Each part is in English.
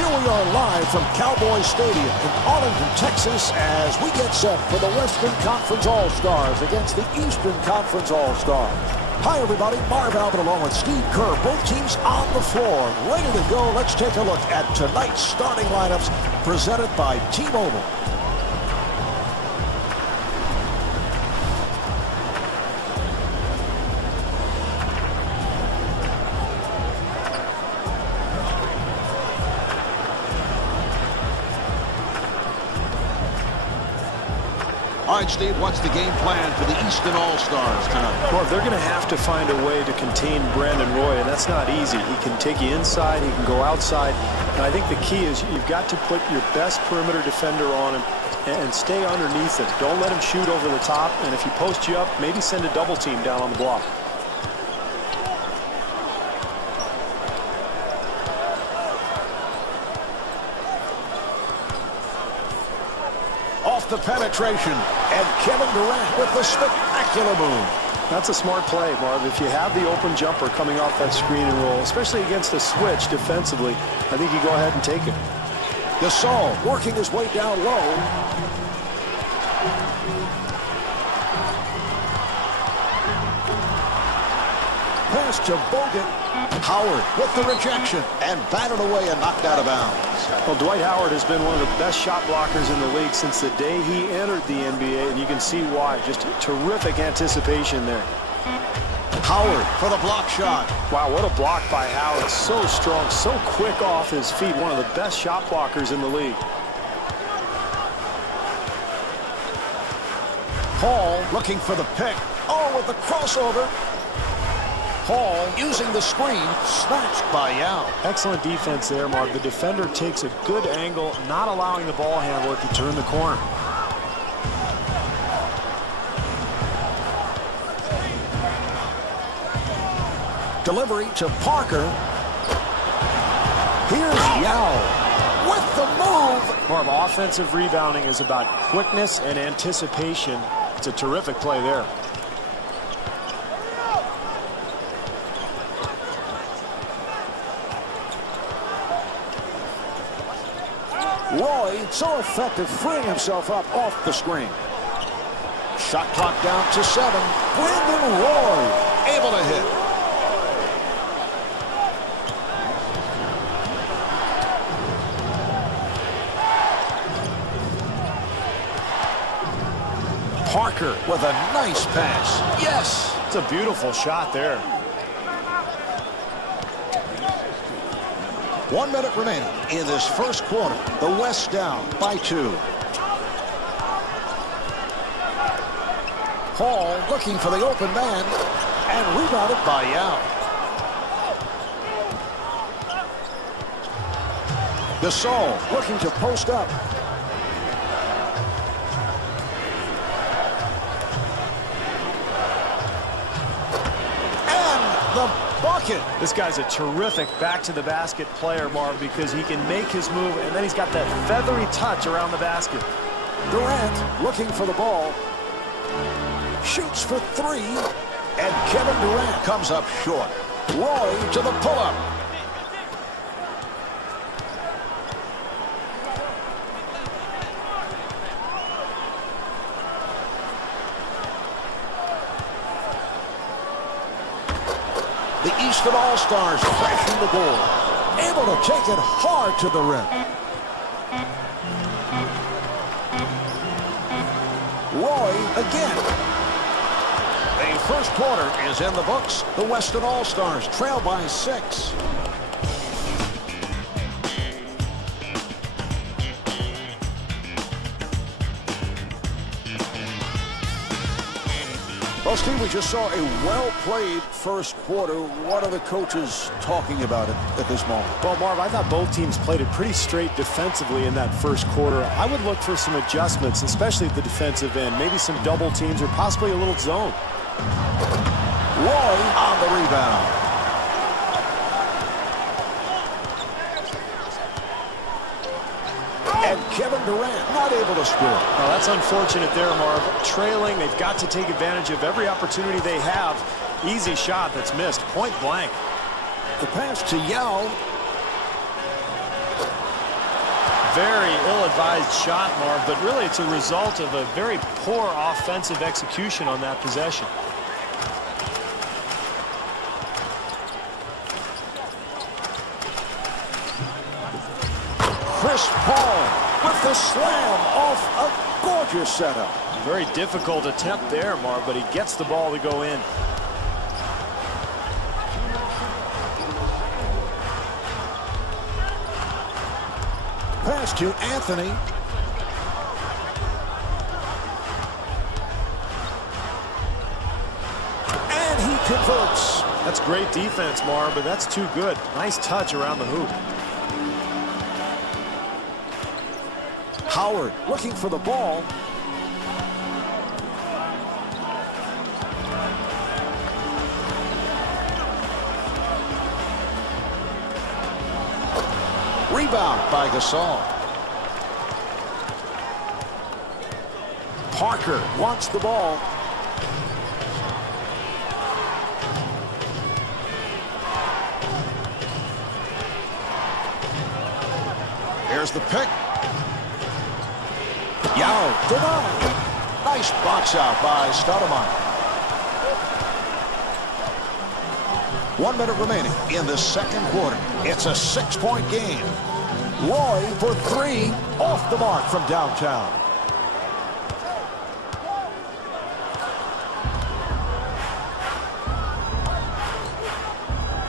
Here we are live from Cowboy Stadium in Arlington, Texas, as we get set for the Western Conference All-Stars against the Eastern Conference All-Stars. Hi, everybody. Marv Albert along with Steve Kerr. Both teams on the floor, ready to go. Let's take a look at tonight's starting lineups presented by T-Mobile. All right, Steve, what's the game plan for the Eastern All-Stars tonight? Well, they're going to have to find a way to contain Brandon Roy, and that's not easy. He can take you inside, he can go outside, and I think the key is you've got to put your best perimeter defender on him and stay underneath him. Don't let him shoot over the top, and if he posts you up, maybe send a double team down on the block. Off the penetration, and Kevin Durant with the spectacular move. That's a smart play, Marv. If you have the open jumper coming off that screen and roll, especially against a switch defensively, I think you go ahead and take it. Gasol working his way down low. Pass to Bogut. Howard with the rejection and batted away and knocked out of bounds. Well, Dwight Howard has been one of the best shot blockers in the league since the day he entered the NBA, and you can see why. Just terrific anticipation there. Howard for the block shot. Wow, what a block by Howard. So strong, so quick off his feet. One of the best shot blockers in the league. Hall looking for the pick. Oh, with the crossover. Hall using the screen, snatched by Yao. Excellent defense there, Mark. The defender takes a good angle, not allowing the ball handler to turn the corner. Delivery to Parker. Here's Yao with the move. Mark, offensive rebounding is about quickness and anticipation. It's a terrific play there. Roy, so effective, freeing himself up off the screen. Shot clock down to 7. Brandon Roy able to hit. Parker with a nice pass. Yes! It's a beautiful shot there. 1 minute remaining in this first quarter. The West down by 2. Hall looking for the open man and rebounded by Yao. Gasol looking to post up. And the bucket. This guy's a terrific back-to-the-basket player, Marv, because he can make his move, and then he's got that feathery touch around the basket. Durant looking for the ball. Shoots for 3. And Kevin Durant comes up short. Roy to the pull-up. The Eastern All-Stars crashing the goal. Able to take it hard to the rim. Roy again. The first quarter is in the books. The Western All-Stars trail by 6. Well, Steve, we just saw a well-played first quarter. What are the coaches talking about it at this moment? Well, Marv, I thought both teams played it pretty straight defensively in that first quarter. I would look for some adjustments, especially at the defensive end. Maybe some double teams or possibly a little zone. Roy on the rebound. And Kevin Durant not able to score. Well, that's unfortunate there, Marv. Trailing, they've got to take advantage of every opportunity they have. Easy shot that's missed, point blank. The pass to Yao. Very ill-advised shot, Marv, but really it's a result of a very poor offensive execution on that possession. Chris Paul with the slam off a gorgeous setup. Very difficult attempt there, Marv, but he gets the ball to go in. Pass to Anthony. And he converts. That's great defense, Marv, but that's too good. Nice touch around the hoop. Howard looking for the ball. Rebound by Gasol. Parker wants the ball. Here's the pick. Yao denied. Nice box out by Stoudemire. 1 minute remaining in the second quarter. It's a 6-point game. Roy for 3, off the mark from downtown.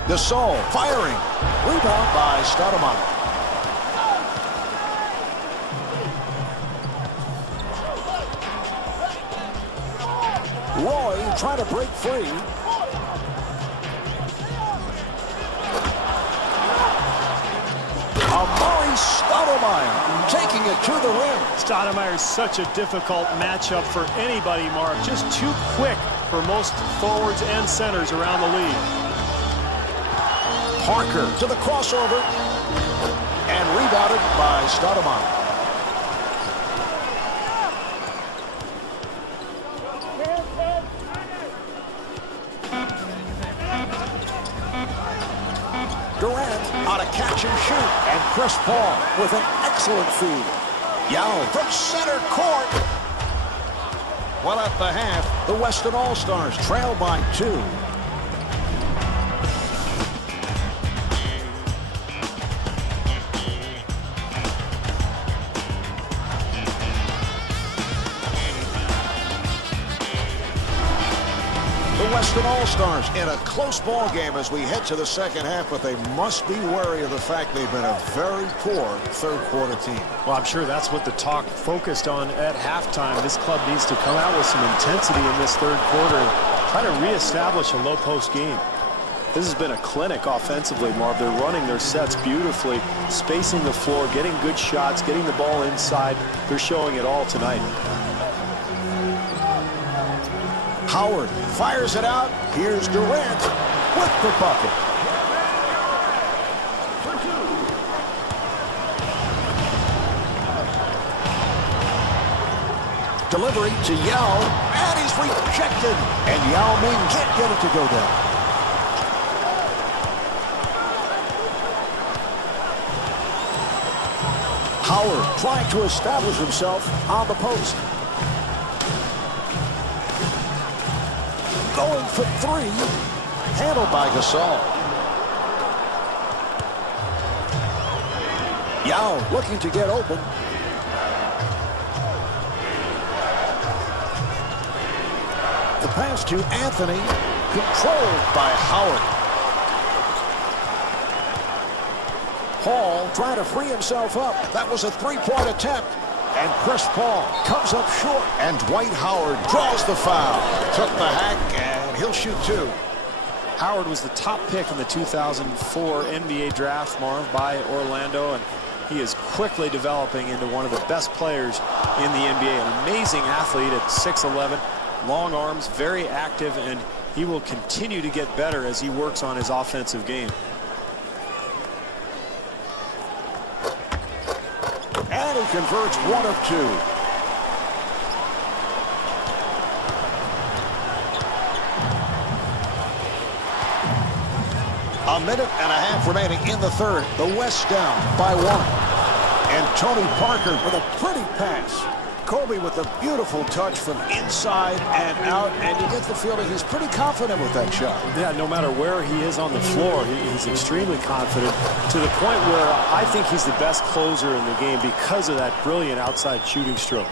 Gasol firing. Rebound by Stoudemire. Roy trying to break free. Amari Stoudemire taking it to the rim. Stoudemire is such a difficult matchup for anybody, Mark. Just too quick for most forwards and centers around the league. Parker to the crossover and rebounded by Stoudemire. Durant on a catch and shoot, and Chris Paul with an excellent feed. Yao from center court. Well, at the half, the Western All-Stars trail by 2. The Western All-Stars in a close ball game as we head to the second half, but they must be wary of the fact they've been a very poor third-quarter team. Well, I'm sure that's what the talk focused on at halftime. This club needs to come out with some intensity in this third quarter and try to reestablish a low-post game. This has been a clinic offensively, Marv. They're running their sets beautifully, spacing the floor, getting good shots, getting the ball inside. They're showing it all tonight. Howard fires it out. Here's Durant with the bucket. Delivery to Yao, and he's rejected. And Yao Ming can't get it to go down. Howard trying to establish himself on the post. Going for 3, handled by Gasol. Yao looking to get open. The pass to Anthony, controlled by Howard. Paul trying to free himself up. That was a 3-point attempt. And Chris Paul comes up short. And Dwight Howard draws the foul. Took the hack, and he'll shoot 2. Howard was the top pick in the 2004 NBA draft, Marv, by Orlando, and he is quickly developing into one of the best players in the NBA. An amazing athlete at 6'11", long arms, very active, and he will continue to get better as he works on his offensive game. And he converts 1 of 2. A minute and a half remaining in the third. The West down by 1. And Tony Parker with a pretty pass. Kobe with a beautiful touch from inside and out, and you get the feeling he's pretty confident with that shot. Yeah, no matter where he is on the floor, he's extremely confident to the point where I think he's the best closer in the game because of that brilliant outside shooting stroke.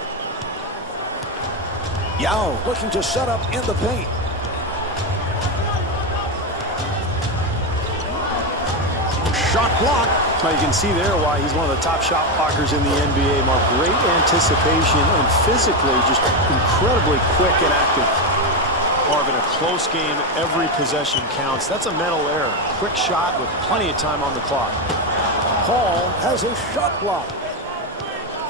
Yao looking to set up in the paint. Shot blocked. Now you can see there why he's one of the top shot blockers in the NBA. Mark, great anticipation and physically just incredibly quick and active. Marvin, a close game, every possession counts. That's a mental error. Quick shot with plenty of time on the clock. Paul has his shot blocked.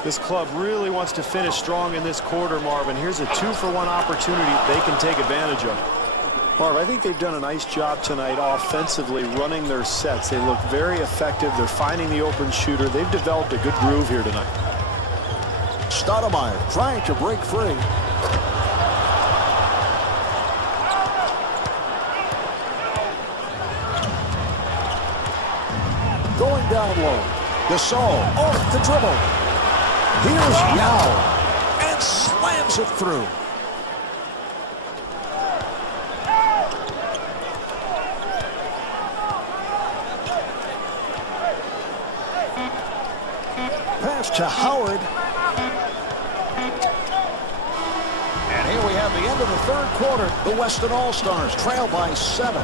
This club really wants to finish strong in this quarter, Marvin. Here's a 2-for-1 opportunity they can take advantage of. Marv, I think they've done a nice job tonight offensively running their sets. They look very effective. They're finding the open shooter. They've developed a good groove here tonight. Stoudemire trying to break free. Going down low. Gasol off the dribble. Here's Yao and slams it through. Pass to Howard. And here we have the end of the third quarter. The Weston All-Stars trail by 7.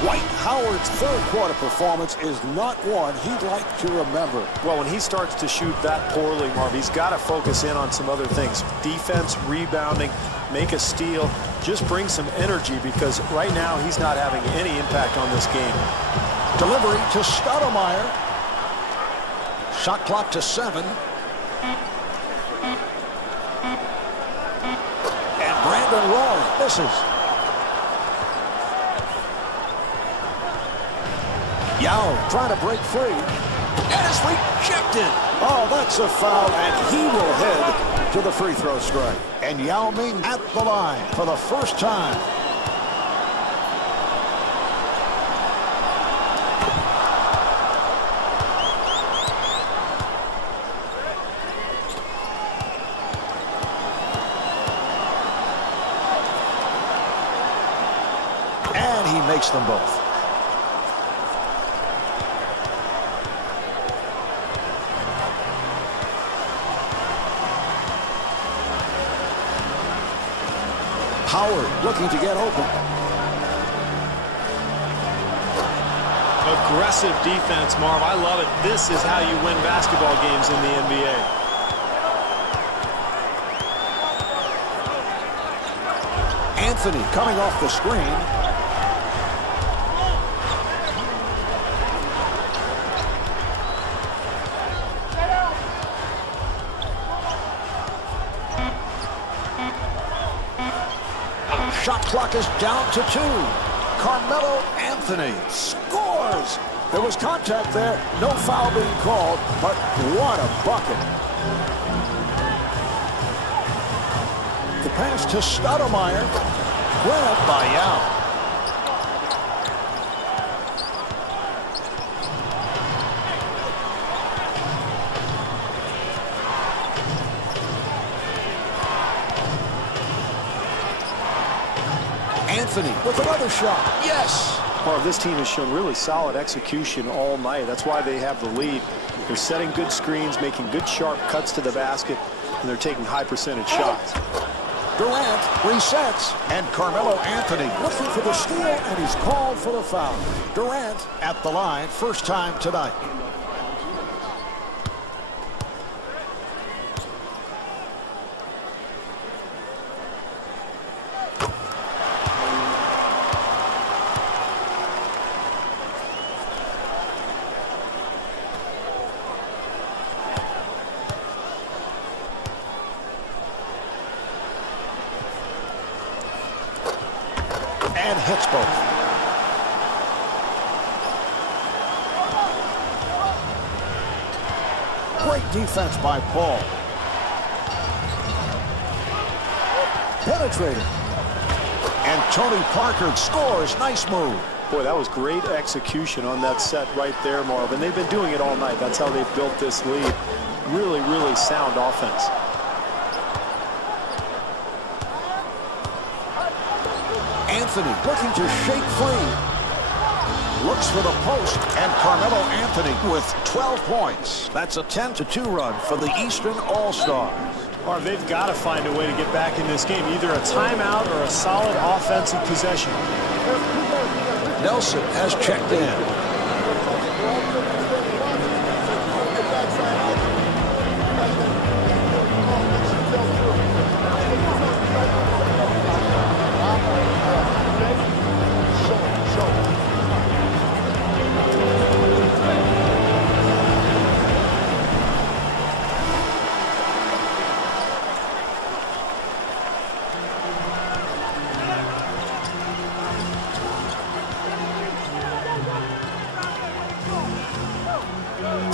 Dwight Howard's third quarter performance is not one he'd like to remember. Well, when he starts to shoot that poorly, Marv, he's got to focus in on some other things. Defense, rebounding, make a steal, just bring some energy because right now he's not having any impact on this game. Delivery to Stoudemire. Shot clock to 7. And Brandon Roy misses. Yao trying to break free. And it's rejected. Oh, that's a foul, and he will head to the free throw strike. And Yao Ming at the line for the first time. And he makes them both. Howard looking to get open. Aggressive defense, Marv. I love it. This is how you win basketball games in the NBA. Anthony coming off the screen. Shot clock is down to 2. Carmelo Anthony scores. There was contact there. No foul being called, but what a bucket. The pass to Stoudemire. Grabbed by Yao. Anthony with another shot. Yes. Well, this team has shown really solid execution all night. That's why they have the lead. They're setting good screens, making good sharp cuts to the basket, and they're taking high percentage shots. Durant resets, and Carmelo Anthony looking for the steal, and he's called for the foul. Durant at the line, first time tonight. And hits both. Great defense by Paul. penetrating. And Tony Parker scores. Nice move. Boy, that was great execution on that set right there, Marvin. They've been doing it all night. That's how they've built this lead. Really, really sound offense. Anthony looking to shake free. Looks for the post, and Carmelo Anthony with 12 points. That's a 10-2 run for the Eastern All-Stars. Marv, they've got to find a way to get back in this game, either a timeout or a solid offensive possession. Nelson has checked in.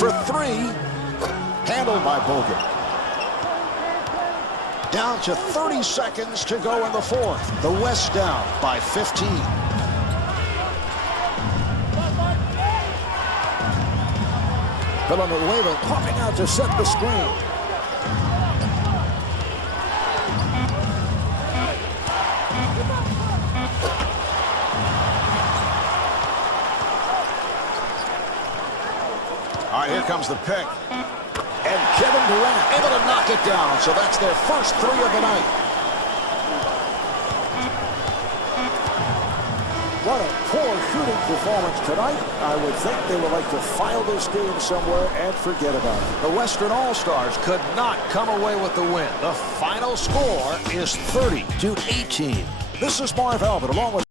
For three, handled by Bogut. Down to 30 seconds to go in the fourth. The West down by 15. Villanueva popping out to set the screen. All right, here comes the pick. And Kevin Durant able to knock it down. So that's their first three of the night. What a poor shooting performance tonight. I would think they would like to file this game somewhere and forget about it. The Western All-Stars could not come away with the win. The final score is 30-18. This is Marv Albert along with